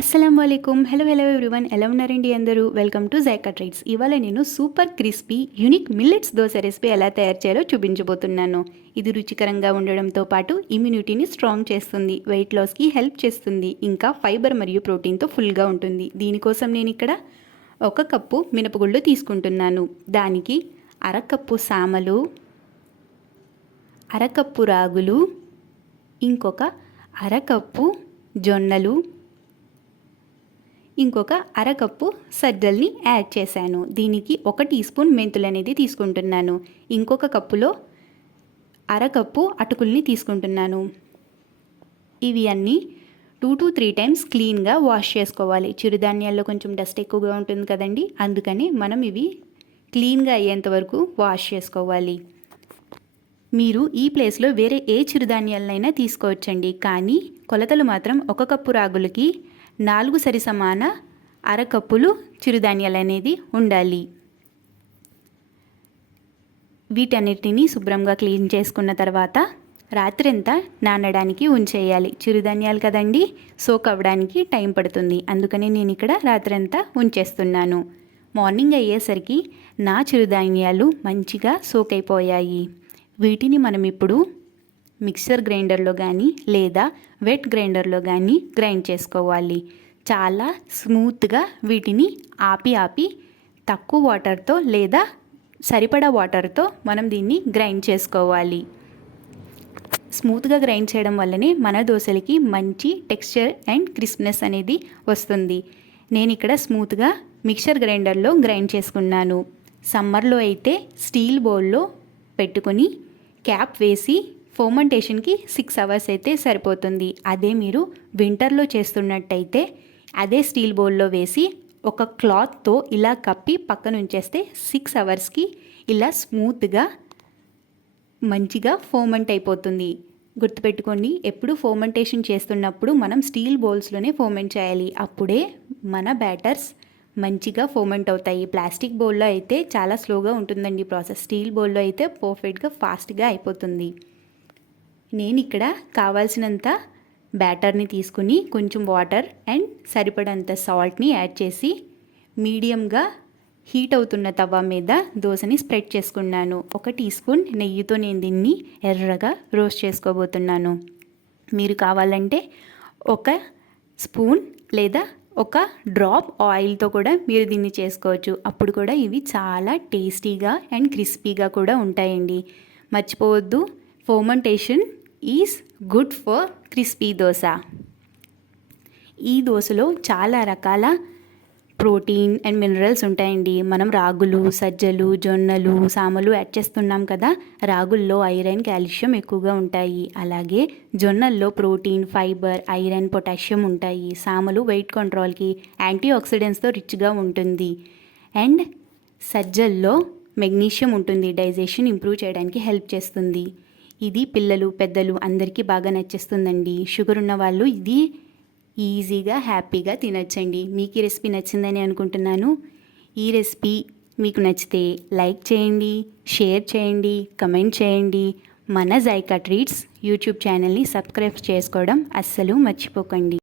అస్సలాముఅలైకుం. Hello everyone, ఎలా ఉన్నారండి అందరూ? Welcome to JICA treats. ఇవాళ నేను super crispy unique millets dosa recipe ఎలా తయారు చేయాలో చూపించబోతున్నాను. ఇది రుచికరంగా ఉండడంతో పాటు ఇమ్యూనిటీని స్ట్రాంగ్ చేస్తుంది, వెయిట్ లాస్కి హెల్ప్ చేస్తుంది, ఇంకా ఫైబర్ మరియు ప్రోటీన్తో ఫుల్గా ఉంటుంది. దీనికోసం నేను ఇక్కడ 1 కప్పు మినపగుళ్ళు తీసుకుంటున్నాను. దానికి అరకప్పు సామలు, అరకప్పు రాగులు, ఇంకొక అరకప్పు జొన్నలు, ఇంకొక అరకప్పు సజ్జల్ని యాడ్ చేశాను. దీనికి 1 టీ స్పూన్ మెంతులు అనేది తీసుకుంటున్నాను. ఇంకొక కప్పులో అరకప్పు అటుకుల్ని తీసుకుంటున్నాను. ఇవి అన్నీ 2 to 3 టైమ్స్ క్లీన్గా వాష్ చేసుకోవాలి. చిరుధాన్యాల్లో కొంచెం డస్ట్ ఎక్కువగా ఉంటుంది కదండి, అందుకని మనం ఇవి క్లీన్గా అయ్యేంత వరకు వాష్ చేసుకోవాలి. మీరు ఈ ప్లేస్లో వేరే ఏ చిరుధాన్యాలనైనా తీసుకోవచ్చండి, కానీ కొలతలు మాత్రం 1 కప్పు రాగులకి 4 సరి సమాన అరకప్పులు చిరుధాన్యాలు అనేది ఉండాలి. వీటన్నిటిని శుభ్రంగా క్లీన్ చేసుకున్న తర్వాత రాత్రంతా నానడానికి ఉంచేయాలి. చిరుధాన్యాలు కదండి, సోక్ అవ్వడానికి టైం పడుతుంది, అందుకని నేను ఇక్కడ రాత్రంతా ఉంచేస్తున్నాను. మార్నింగ్ అయ్యేసరికి నా చిరుధాన్యాలు మంచిగా సోక్ అయిపోయాయి. వీటిని మనం ఇప్పుడు మిక్సర్ గ్రైండర్లో కానీ లేదా వెట్ గ్రైండర్లో కానీ గ్రైండ్ చేసుకోవాలి. చాలా స్మూత్గా వీటిని ఆపి తక్కువ వాటర్తో లేదా సరిపడా వాటర్తో మనం దీన్ని గ్రైండ్ చేసుకోవాలి. స్మూత్గా గ్రైండ్ చేయడం వల్లనే మన దోశలకి మంచి టెక్స్చర్ అండ్ క్రిస్ప్నెస్ అనేది వస్తుంది. నేను ఇక్కడ స్మూత్గా మిక్సర్ గ్రైండర్లో గ్రైండ్ చేసుకున్నాను. సమ్మర్లో అయితే స్టీల్ బౌల్లో పెట్టుకొని క్యాప్ వేసి ఫర్మెంటేషన్కి 6 అవర్స్ అయితే సరిపోతుంది. అదే మీరు వింటర్లో చేస్తున్నట్టయితే అదే స్టీల్ బౌల్లో వేసి ఒక క్లాత్తో ఇలా కప్పి పక్కన ఉంచేస్తే 6 అవర్స్కి ఇలా స్మూత్గా మంచిగా ఫర్మెంట్ అయిపోతుంది. గుర్తుపెట్టుకోండి, ఎప్పుడు ఫర్మెంటేషన్ చేస్తున్నప్పుడు మనం స్టీల్ బౌల్స్లోనే ఫర్మెంట్ చేయాలి. అప్పుడే మన బ్యాటర్స్ మంచిగా ఫర్మెంట్ అవుతాయి. ప్లాస్టిక్ బౌల్లో అయితే చాలా స్లోగా ఉంటుందండి ప్రాసెస్. స్టీల్ బౌల్లో అయితే పర్ఫెక్ట్గా ఫాస్ట్గా అయిపోతుంది. నేను ఇక్కడ కావాల్సినంత బ్యాటర్ని తీసుకుని కొంచెం వాటర్ అండ్ సరిపడంత సాల్ట్ని యాడ్ చేసి మీడియంగా హీట్ అవుతున్న తవా మీద దోశని స్ప్రెడ్ చేసుకున్నాను. 1 టీ స్పూన్ నెయ్యితో నేను దీన్ని ఎర్రగా రోస్ట్ చేసుకోబోతున్నాను. మీరు కావాలంటే 1 స్పూన్ లేదా 1 డ్రాప్ ఆయిల్తో కూడా మీరు దీన్ని చేసుకోవచ్చు. అప్పుడు కూడా ఇవి చాలా టేస్టీగా అండ్ క్రిస్పీగా కూడా ఉంటాయండి. మర్చిపోవద్దు, fermentation is good for crispy dosa. ఈ దోశలో చాలా రకాల ప్రోటీన్ అండ్ మినరల్స్ ఉంటాయండి. మనం రాగులు, సజ్జలు, జొన్నలు, సామలు యాడ్ చేస్తున్నాం కదా. రాగుల్లో ఐరన్, కాల్షియం ఎక్కువగా ఉంటాయి. అలాగే జొన్నల్లో ప్రోటీన్, ఫైబర్, ఐరన్, పొటాషియం ఉంటాయి. సామలు వెయిట్ కంట్రోల్కి, యాంటీ ఆక్సిడెంట్స్తో రిచ్గా ఉంటుంది. అండ్ సజ్జల్లో మెగ్నీషియం ఉంటుంది, డైజెషన్ ఇంప్రూవ్ చేయడానికి హెల్ప్ చేస్తుంది. ఇది పిల్లలు, పెద్దలు అందరికీ బాగా నచ్చేస్తుందండి. షుగర్ ఉన్న వాళ్ళు ఇది ఈజీగా హ్యాపీగా తినచ్చండి. మీకు ఈ రెసిపీ నచ్చిందని అనుకుంటున్నాను. ఈ రెసిపీ మీకు నచ్చితే లైక్ చేయండి, షేర్ చేయండి, కమెంట్ చేయండి. మన జైకా ట్రీట్స్ యూట్యూబ్ ఛానల్ని సబ్స్క్రైబ్ చేసుకోవడం అస్సలు మర్చిపోకండి.